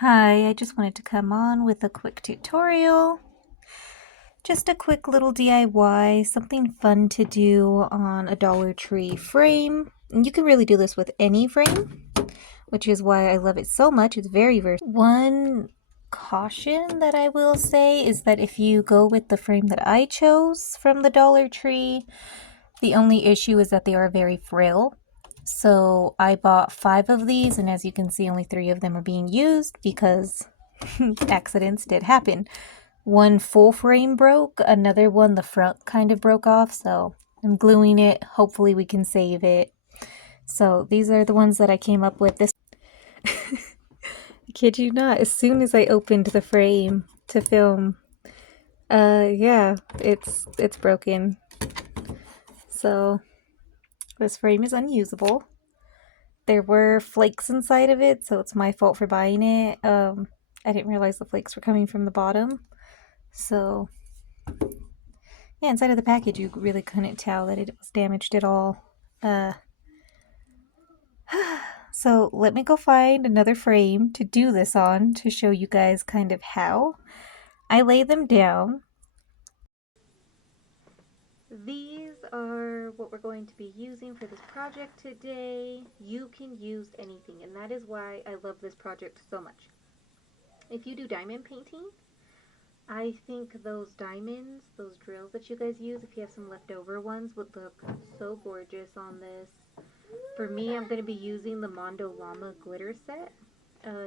Hi, I just wanted to come on with a quick tutorial. Just a quick little DIY, something fun to do on a Dollar Tree frame. And you can really do this with any frame, which is why I love it so much. It's very versatile. One caution that I will say is that if you go with the frame that I chose from the Dollar Tree, the only issue is that they are very frail. So I bought 5 of these, and as you can see, only 3 of them are being used because accidents did happen. One full frame broke, another one, the front kind of broke off, so I'm gluing it. Hopefully we can save it. So these are the ones that I came up with. This I kid you not, as soon as I opened the frame to film, yeah, it's broken. So this frame is unusable. There were flakes inside of it, so it's my fault for buying it. I didn't realize the flakes were coming from the bottom. So yeah, inside of the package you really couldn't tell that it was damaged at all. So let me go find another frame to do this on to show you guys kind of how. I lay them down. These are what we're going to be using for this project today. You can use anything, and that is why I love this project so much. If you do diamond painting, I think those diamonds, those drills that you guys use, if you have some leftover ones, would look so gorgeous on this. For me, I'm going to be using the Mondo Llama glitter set.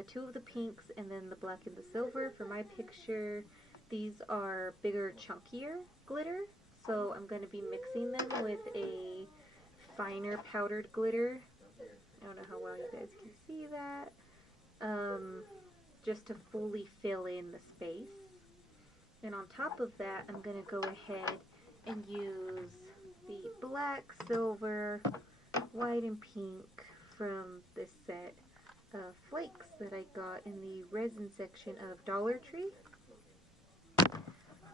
2 of the pinks and then the black and the silver. For my picture, these are bigger, chunkier glitter. So I'm going to be mixing them with a finer powdered glitter. I don't know how well you guys can see that. Just to fully fill in the space. And on top of that, I'm going to go ahead and use the black, silver, white, and pink from this set of flakes that I got in the resin section of Dollar Tree.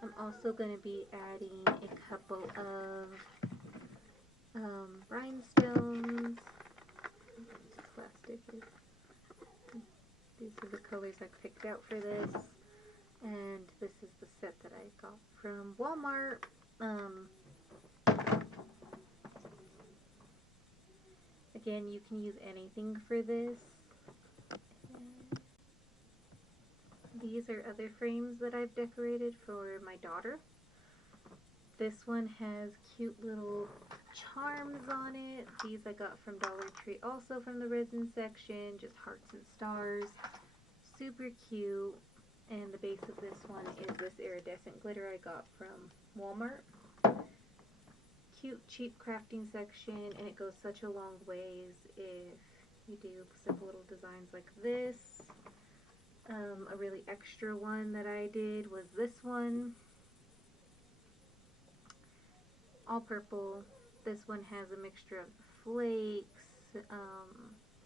I'm also going to be adding a couple of rhinestones. This plastic is. These are the colors I picked out for this. And this is the set that I got from Walmart. Again, you can use anything for this. These are other frames that I've decorated for my daughter. This one has cute little charms on it. These I got from Dollar Tree, also from the resin section, just hearts and stars. Super cute. And the base of this one is this iridescent glitter I got from Walmart. Cute, cheap crafting section, and it goes such a long ways if you do simple little designs like this. A really extra one that I did was this one. All purple. This one has a mixture of flakes,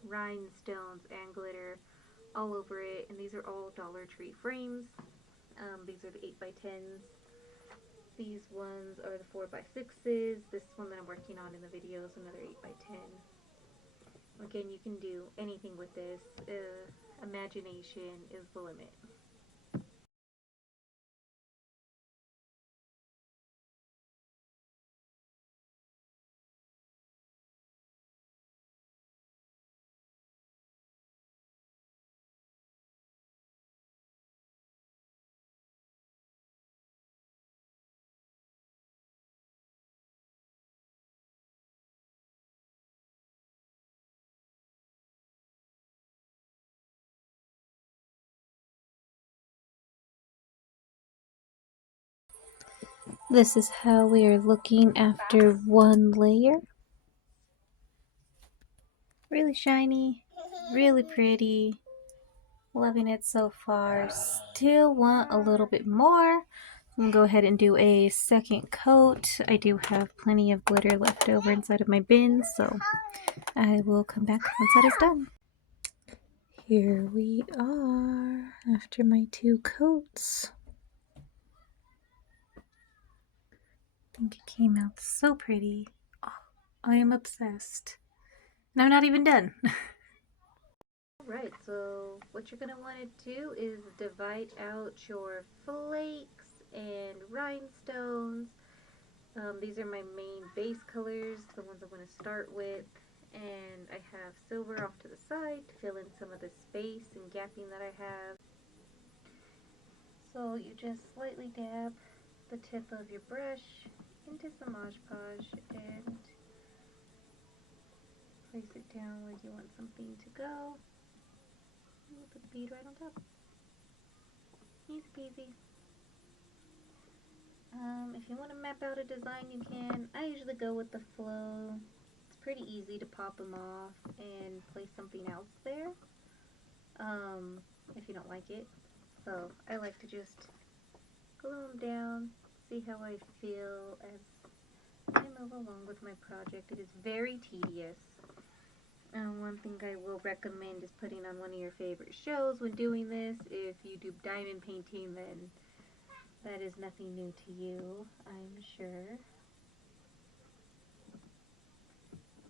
rhinestones, and glitter all over it, and these are all Dollar Tree frames. These are the 8x10s. These ones are the 4x6s. This one that I'm working on in the video is another 8x10. Again, you can do anything with this. Imagination is the limit. This is how we are looking after one layer. Really shiny, really pretty. Loving it so far. Still want a little bit more. I'm gonna go ahead and do a second coat. I do have plenty of glitter left over inside of my bin, so I will come back once that is done. Here we are after my 2 coats. I think it came out so pretty. Oh, I am obsessed. And I'm not even done. Alright, so what you're going to want to do is divide out your flakes and rhinestones. These are my main base colors, the ones I'm going to start with. And I have silver off to the side to fill in some of the space and gapping that I have. So you just slightly dab the tip of your brush into some Mod Podge and place it down where you want something to go. And put the bead right on top. Easy peasy. If you want to map out a design, you can. I usually go with the flow. It's pretty easy to pop them off and place something else there if you don't like it. So I like to just glue them down, see how I feel as I move along with my project. It is very tedious. One thing I will recommend is putting on one of your favorite shows when doing this. If you do diamond painting, then that is nothing new to you, I'm sure.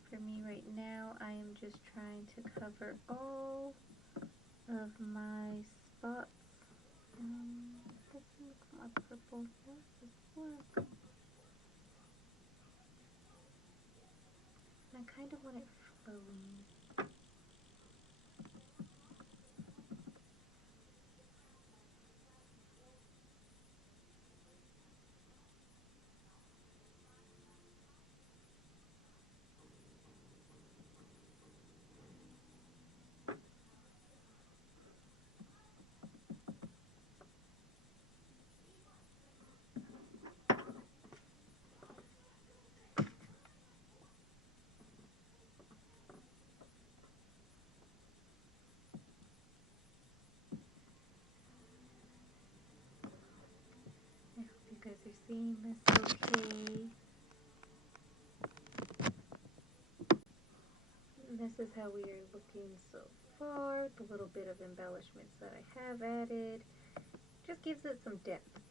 For me right now, I am just trying to cover all of my spots. This looks more purple. How does this work? And I kind of want it flowing. I hope you guys are seeing this okay. This is how we are looking so far. The little bit of embellishments that I have added just gives it some depth.